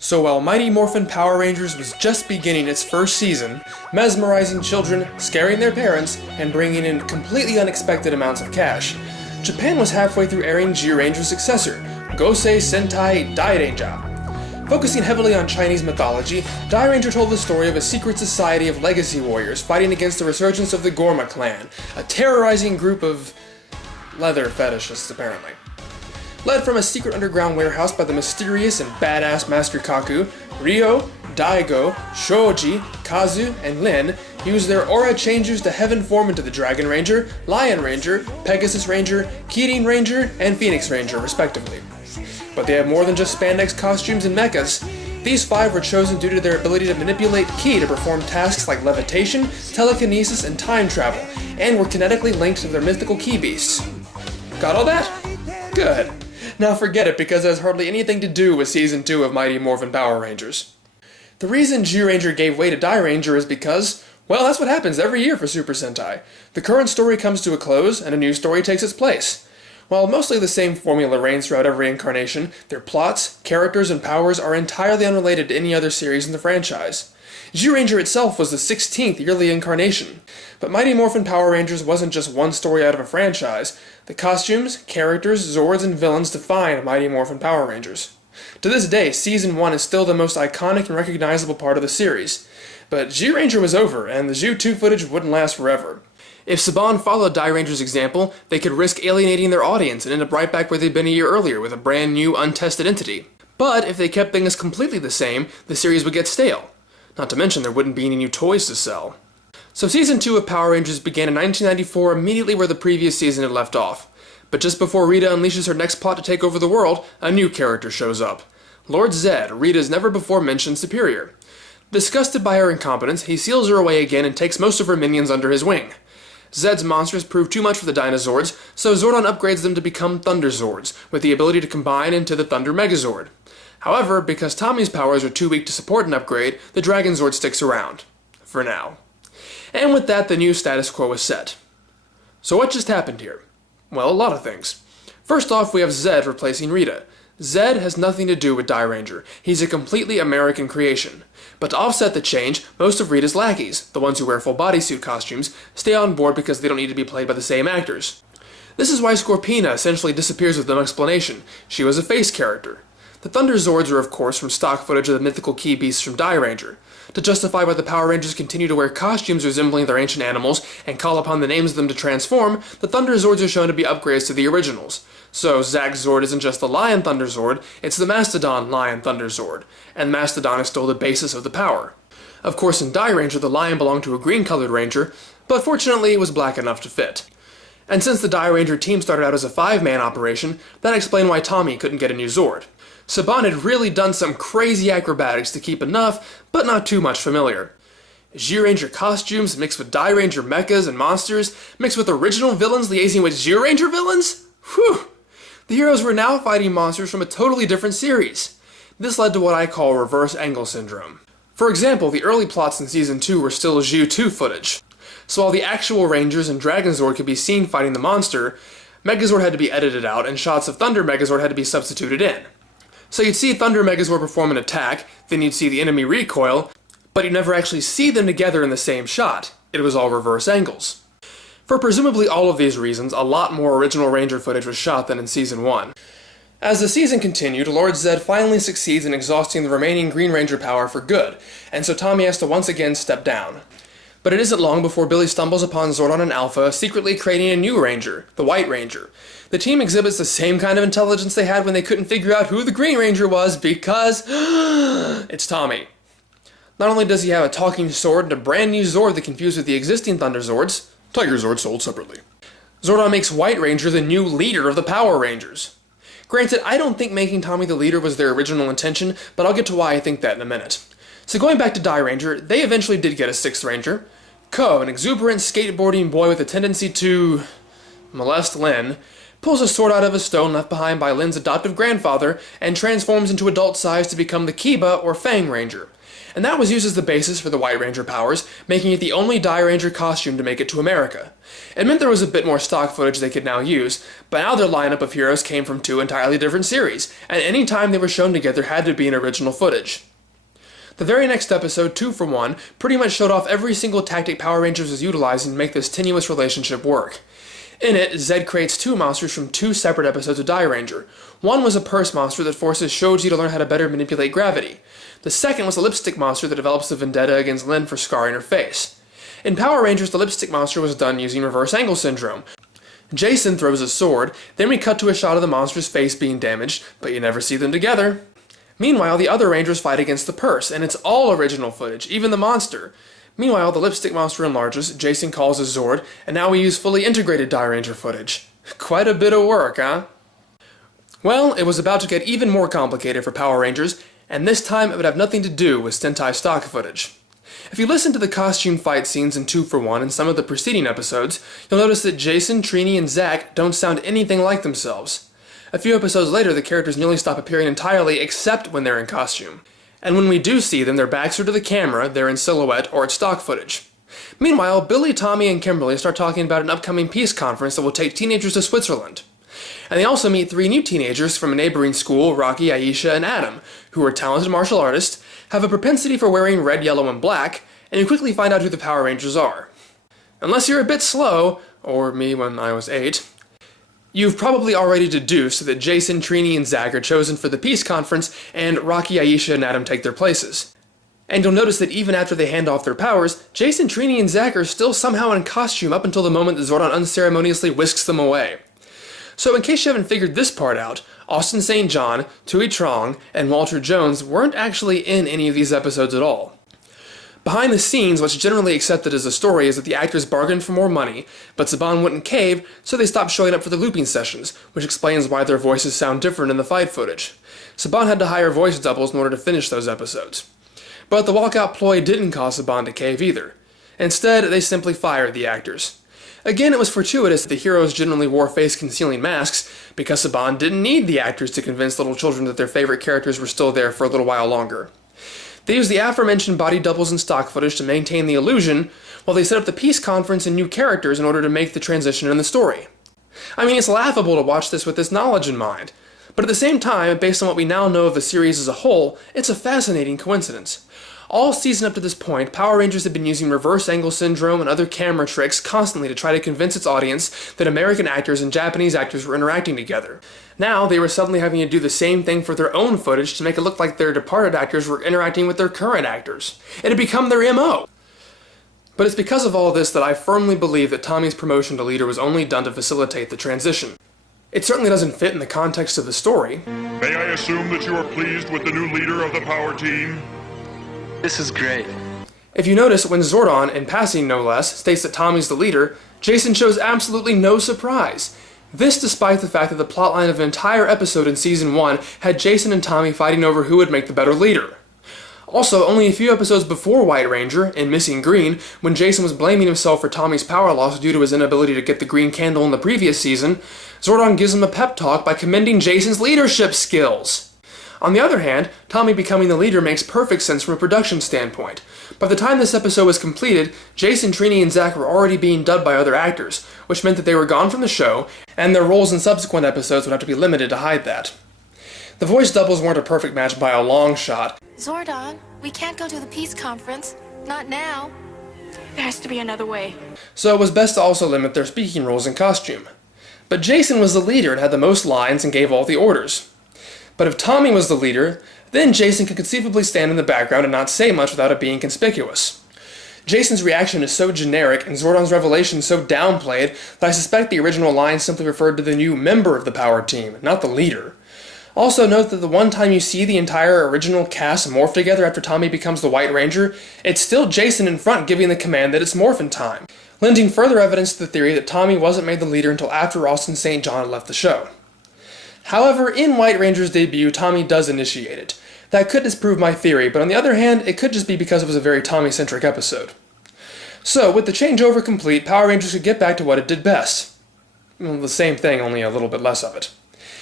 So while Mighty Morphin Power Rangers was just beginning its first season, mesmerizing children, scaring their parents, and bringing in completely unexpected amounts of cash, Japan was halfway through airing Zyuranger's successor, Gosei Sentai Dairanger. Focusing heavily on Chinese mythology, Dairanger told the story of a secret society of legacy warriors fighting against the resurgence of the Gorma clan, a terrorizing group of leather fetishists apparently. Led from a secret underground warehouse by the mysterious and badass Master Kaku, Ryo, Daigo, Shoji, Kazu, and Lin use their aura changers to heaven form into the Dragon Ranger, Lion Ranger, Pegasus Ranger, Kirin Ranger, and Phoenix Ranger, respectively. But they have more than just spandex costumes and mechas. These 5 were chosen due to their ability to manipulate ki to perform tasks like levitation, telekinesis, and time travel, and were kinetically linked to their mythical ki beasts. Got all that? Good. Now forget it, because it has hardly anything to do with Season 2 of Mighty Morphin Power Rangers. The reason Zyuranger gave way to Dairanger is because, well, that's what happens every year for Super Sentai. The current story comes to a close, and a new story takes its place. While mostly the same formula reigns throughout every incarnation, their plots, characters, and powers are entirely unrelated to any other series in the franchise. Zyuranger itself was the 16th yearly incarnation, but Mighty Morphin Power Rangers wasn't just one story out of a franchise. The costumes, characters, Zords, and villains define Mighty Morphin Power Rangers. To this day, Season 1 is still the most iconic and recognizable part of the series, but Zyuranger was over, and the Zyu 2 footage wouldn't last forever. If Saban followed Dairanger's example, they could risk alienating their audience and end up right back where they'd been a year earlier with a brand new, untested entity. But if they kept things completely the same, the series would get stale. Not to mention there wouldn't be any new toys to sell. So Season 2 of Power Rangers began in 1994, immediately where the previous season had left off. But just before Rita unleashes her next plot to take over the world, a new character shows up. Lord Zed, Rita's never-before-mentioned superior. Disgusted by her incompetence, he seals her away again and takes most of her minions under his wing. Zed's monsters prove too much for the Dinozords, so Zordon upgrades them to become Thunder Zords, with the ability to combine into the Thunder Megazord. However, because Tommy's powers are too weak to support an upgrade, the Dragon Zord sticks around. For now. And with that, the new status quo is set. So what just happened here? Well, a lot of things. First off, we have Zed replacing Rita. Zed has nothing to do with Dairanger. He's a completely American creation. But to offset the change, most of Rita's lackeys, the ones who wear full bodysuit costumes, stay on board because they don't need to be played by the same actors. This is why Scorpina essentially disappears with no explanation. She was a face character. The Thunder Zords are of course from stock footage of the mythical ki beasts from Dairanger. To justify why the Power Rangers continue to wear costumes resembling their ancient animals and call upon the names of them to transform, the Thunder Zords are shown to be upgrades to the originals. So Zack's Zord isn't just the Lion Thunder Zord, it's the Mastodon Lion Thunder Zord, and Mastodon is still the basis of the power. Of course in Dairanger the Lion belonged to a green-colored Ranger, but fortunately it was black enough to fit. And since the Dairanger team started out as a 5-man operation, that explained why Tommy couldn't get a new Zord. Saban had really done some crazy acrobatics to keep enough, but not too much familiar. Zyuranger costumes mixed with Dairanger mechas and monsters, mixed with original villains liaising with Zyuranger villains? Whew! The heroes were now fighting monsters from a totally different series. This led to what I call reverse angle syndrome. For example, the early plots in Season 2 were still Zyu 2 footage. So while the actual Rangers and Dragon Zord could be seen fighting the monster, Megazord had to be edited out and shots of Thunder Megazord had to be substituted in. So you'd see Thunder Megazord perform an attack, then you'd see the enemy recoil, but you'd never actually see them together in the same shot. It was all reverse angles. For presumably all of these reasons, a lot more original Ranger footage was shot than in Season 1. As the season continued, Lord Zed finally succeeds in exhausting the remaining Green Ranger power for good, and so Tommy has to once again step down. But it isn't long before Billy stumbles upon Zordon and Alpha secretly creating a new Ranger, the White Ranger. The team exhibits the same kind of intelligence they had when they couldn't figure out who the Green Ranger was because it's Tommy. Not only does he have a talking sword and a brand new Zord that confused with the existing Thunder Zords, Tiger Zord sold separately. Zordon makes White Ranger the new leader of the Power Rangers. Granted, I don't think making Tommy the leader was their original intention, but I'll get to why I think that in a minute. So going back to Dairanger, they eventually did get a 6th Ranger. Ko, an exuberant skateboarding boy with a tendency to molest Lin, pulls a sword out of a stone left behind by Lin's adoptive grandfather and transforms into adult size to become the Kiba or Fang Ranger. and that was used as the basis for the White Ranger powers, making it the only Dairanger costume to make it to America. It meant there was a bit more stock footage they could now use, but now their lineup of heroes came from two entirely different series, and any time they were shown together had to be in original footage. The very next episode, 2 for 1, pretty much showed off every single tactic Power Rangers was utilizing to make this tenuous relationship work. In it, Zed creates two monsters from two separate episodes of Dairanger. One was a purse monster that forces Shoji to learn how to better manipulate gravity. The second was a lipstick monster that develops a vendetta against Lynn for scarring her face. In Power Rangers, the lipstick monster was done using reverse angle syndrome. Jason throws a sword, then we cut to a shot of the monster's face being damaged, but you never see them together. Meanwhile, the other Rangers fight against the purse, and it's all original footage, even the monster. Meanwhile, the lipstick monster enlarges, Jason calls a Zord, and now we use fully integrated Dairanger footage. Quite a bit of work, huh? Well, it was about to get even more complicated for Power Rangers, and this time it would have nothing to do with Sentai stock footage. If you listen to the costume fight scenes in 2 for 1 and some of the preceding episodes, you'll notice that Jason, Trini, and Zack don't sound anything like themselves. A few episodes later, the characters nearly stop appearing entirely except when they're in costume. And when we do see them, their backs are to the camera, they're in silhouette, or it's stock footage. Meanwhile, Billy, Tommy, and Kimberly start talking about an upcoming peace conference that will take teenagers to Switzerland. And they also meet 3 new teenagers from a neighboring school, Rocky, Aisha, and Adam, who are talented martial artists, have a propensity for wearing red, yellow, and black, and you quickly find out who the Power Rangers are. Unless you're a bit slow, or me when I was 8, you've probably already deduced that Jason, Trini, and Zack are chosen for the peace conference, and Rocky, Aisha, and Adam take their places. And you'll notice that even after they hand off their powers, Jason, Trini, and Zack are still somehow in costume up until the moment that Zordon unceremoniously whisks them away. So in case you haven't figured this part out, Austin St. John, Tui Trong, and Walter Jones weren't actually in any of these episodes at all. Behind the scenes, what's generally accepted as a story is that the actors bargained for more money, but Saban wouldn't cave, so they stopped showing up for the looping sessions, which explains why their voices sound different in the fight footage. Saban had to hire voice doubles in order to finish those episodes. But the walkout ploy didn't cause Saban to cave either. Instead, they simply fired the actors. Again, it was fortuitous that the heroes generally wore face-concealing masks, because Saban didn't need the actors to convince little children that their favorite characters were still there for a little while longer. They used the aforementioned body doubles and stock footage to maintain the illusion, while they set up the peace conference and new characters in order to make the transition in the story. I mean, it's laughable to watch this with this knowledge in mind, but at the same time, based on what we now know of the series as a whole, it's a fascinating coincidence. All season up to this point, Power Rangers had been using reverse angle syndrome and other camera tricks constantly to try to convince its audience that American actors and Japanese actors were interacting together. Now, they were suddenly having to do the same thing for their own footage to make it look like their departed actors were interacting with their current actors. It had become their MO. But it's because of all this that I firmly believe that Tommy's promotion to leader was only done to facilitate the transition. It certainly doesn't fit in the context of the story. May I assume that you are pleased with the new leader of the Power Team? This is great. If you notice, when Zordon, in passing no less, states that Tommy's the leader, Jason shows absolutely no surprise. This despite the fact that the plotline of an entire episode in Season 1 had Jason and Tommy fighting over who would make the better leader. Also, only a few episodes before White Ranger, in Missing Green, when Jason was blaming himself for Tommy's power loss due to his inability to get the green candle in the previous season, Zordon gives him a pep talk by commending Jason's leadership skills. On the other hand, Tommy becoming the leader makes perfect sense from a production standpoint. By the time this episode was completed, Jason, Trini, and Zack were already being dubbed by other actors, which meant that they were gone from the show, and their roles in subsequent episodes would have to be limited to hide that. The voice doubles weren't a perfect match by a long shot. Zordon, we can't go to the peace conference. Not now. There has to be another way. So it was best to also limit their speaking roles in costume. But Jason was the leader and had the most lines and gave all the orders. But if Tommy was the leader, then Jason could conceivably stand in the background and not say much without it being conspicuous. Jason's reaction is so generic and Zordon's revelation so downplayed that I suspect the original line simply referred to the new member of the Power Team, not the leader. Also note that the one time you see the entire original cast morph together after Tommy becomes the White Ranger, it's still Jason in front giving the command that it's morphin' time, lending further evidence to the theory that Tommy wasn't made the leader until after Austin St. John had left the show. However, in White Ranger's debut, Tommy does initiate it. That could disprove my theory, but on the other hand, it could just be because it was a very Tommy-centric episode. So, with the changeover complete, Power Rangers could get back to what it did best. Well, the same thing, only a little bit less of it.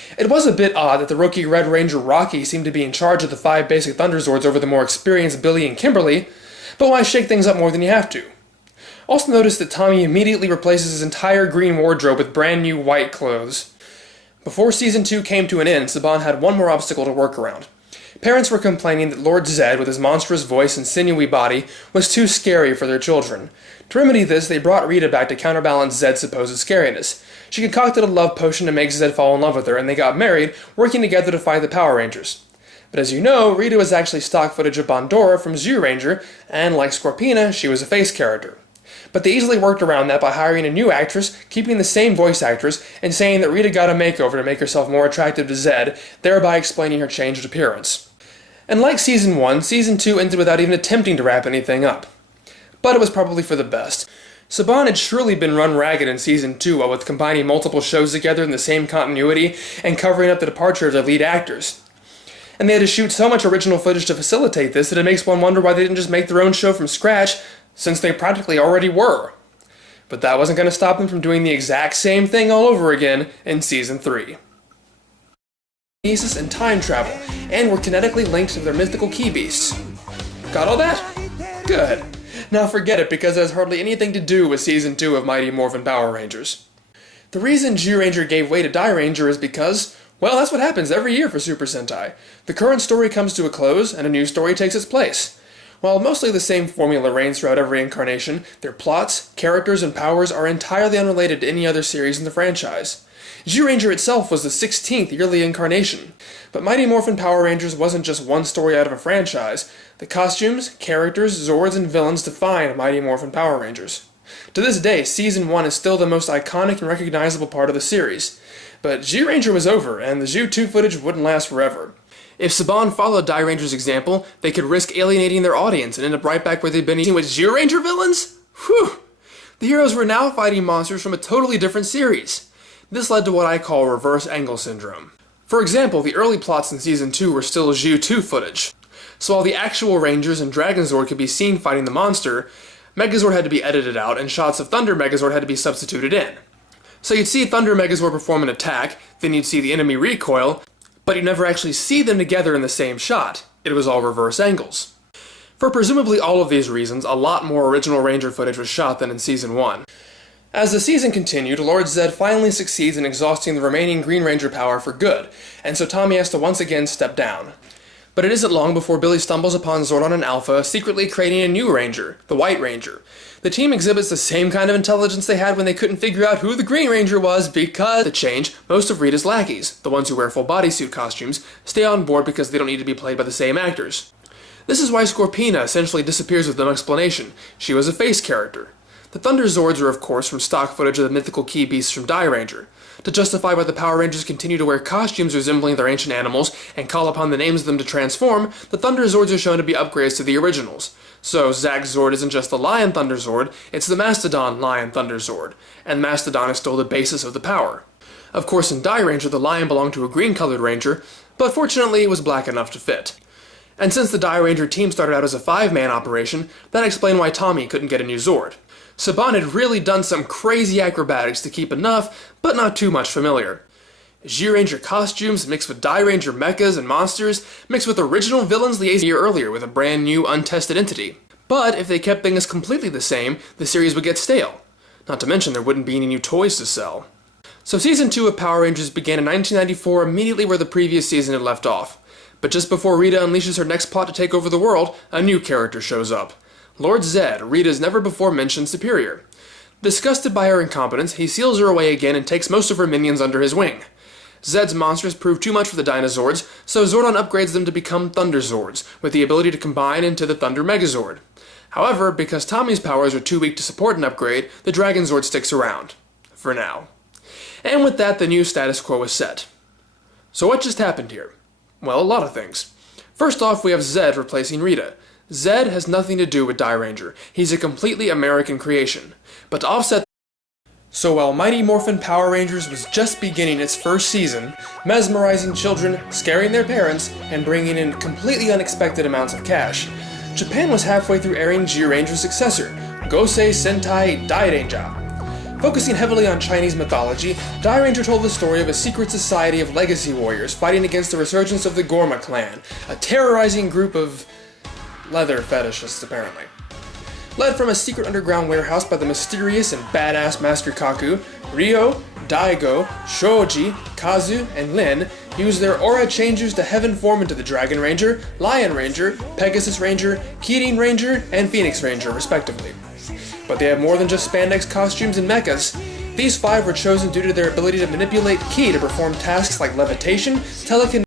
It was a bit odd that the rookie Red Ranger Rocky seemed to be in charge of the 5 basic Thunderzords over the more experienced Billy and Kimberly, but why shake things up more than you have to? Also notice that Tommy immediately replaces his entire green wardrobe with brand new white clothes. Before Season 2 came to an end, Saban had one more obstacle to work around. Parents were complaining that Lord Zed, with his monstrous voice and sinewy body, was too scary for their children. To remedy this, they brought Rita back to counterbalance Zed's supposed scariness. She concocted a love potion to make Zed fall in love with her, and they got married, working together to fight the Power Rangers. But as you know, Rita was actually stock footage of Bandora from Zyuranger, and like Scorpina, she was a face character. But they easily worked around that by hiring a new actress, keeping the same voice actress, and saying that Rita got a makeover to make herself more attractive to Zed, thereby explaining her changed appearance. And like Season 1, Season 2 ended without even attempting to wrap anything up. But it was probably for the best. Saban had surely been run ragged in Season 2 with combining multiple shows together in the same continuity and covering up the departure of their lead actors. And they had to shoot so much original footage to facilitate this that it makes one wonder why they didn't just make their own show from scratch, since they practically already were. But that wasn't going to stop them from doing the exact same thing all over again in Season 3. Telekinesis and time travel, and were kinetically linked to their mythical key beasts. Got all that? Good. Now forget it, because it has hardly anything to do with Season 2 of Mighty Morphin Power Rangers. The reason Zyuranger gave way to Dairanger is because, well, that's what happens every year for Super Sentai. The current story comes to a close, and a new story takes its place. While mostly the same formula reigns throughout every incarnation, their plots, characters, and powers are entirely unrelated to any other series in the franchise. Zyuranger itself was the 16th yearly incarnation, but Mighty Morphin Power Rangers wasn't just one story out of a franchise. The costumes, characters, Zords, and villains define Mighty Morphin Power Rangers. To this day, Season 1 is still the most iconic and recognizable part of the series, but Zyuranger was over, and the Zyu 2 footage wouldn't last forever. If Saban followed Dairanger's example, they could risk alienating their audience and end up right back where they'd been eating with Zyuranger villains? Whew! The heroes were now fighting monsters from a totally different series. This led to what I call reverse angle syndrome. For example, the early plots in Season 2 were still Zyu 2 footage. So while the actual Rangers and Dragonzord could be seen fighting the monster, Megazord had to be edited out and shots of Thunder Megazord had to be substituted in. So you'd see Thunder Megazord perform an attack, then you'd see the enemy recoil, but you'd never actually see them together in the same shot. It was all reverse angles. For presumably all of these reasons, a lot more original Ranger footage was shot than in Season 1. As the season continued, Lord Zed finally succeeds in exhausting the remaining Green Ranger power for good, and so Tommy has to once again step down. But it isn't long before Billy stumbles upon Zordon and Alpha secretly creating a new Ranger, the White Ranger. The team exhibits the same kind of intelligence they had when they couldn't figure out who the Green Ranger was because, to change, most of Rita's lackeys, the ones who wear full bodysuit costumes, stay on board because they don't need to be played by the same actors. This is why Scorpina essentially disappears with no explanation. She was a face character. The Thunderzords are of course from stock footage of the mythical key beasts from Dairanger. To justify why the Power Rangers continue to wear costumes resembling their ancient animals and call upon the names of them to transform, the Thunderzords are shown to be upgrades to the originals. So Zack's Zord isn't just the Lion Thunderzord, it's the Mastodon Lion Thunderzord, and Mastodon is still the basis of the power. Of course in Dairanger the Lion belonged to a green-colored Ranger, but fortunately it was black enough to fit. And since the Dairanger team started out as a 5-man operation, that explained why Tommy couldn't get a new Zord. Saban had really done some crazy acrobatics to keep enough, but not too much familiar. Zyuranger costumes mixed with Dairanger mechas and monsters, mixed with original villains liaised a year earlier with a brand new, untested entity. But if they kept things completely the same, the series would get stale. Not to mention there wouldn't be any new toys to sell. So Season 2 of Power Rangers began in 1994, immediately where the previous season had left off. But just before Rita unleashes her next plot to take over the world, a new character shows up. Lord Zed, Rita's never-before-mentioned superior. Disgusted by her incompetence, he seals her away again and takes most of her minions under his wing. Zed's monsters prove too much for the Dinozords, so Zordon upgrades them to become Thunderzords, with the ability to combine into the Thunder Megazord. However, because Tommy's powers are too weak to support an upgrade, the Dragonzord sticks around. For now. And with that, the new status quo is set. So what just happened here? Well, a lot of things. First off, we have Zed replacing Rita. Zed has nothing to do with Dairanger. He's a completely American creation. But to offset, so while Mighty Morphin Power Rangers was just beginning its first season, mesmerizing children, scaring their parents, and bringing in completely unexpected amounts of cash, Japan was halfway through airing Zyuranger's successor, Gosei Sentai Dairanger. Focusing heavily on Chinese mythology, Dairanger told the story of a secret society of legacy warriors fighting against the resurgence of the Gorma clan, a terrorizing group of leather fetishists, apparently. Led from a secret underground warehouse by the mysterious and badass Master Kaku, Ryo, Daigo, Shoji, Kazu, and Lin use their aura changers to heaven form into the Dragon Ranger, Lion Ranger, Pegasus Ranger, Kirin Ranger, and Phoenix Ranger, respectively. But they have more than just spandex costumes and mechas. These 5 were chosen due to their ability to manipulate ki to perform tasks like levitation, telekinesis,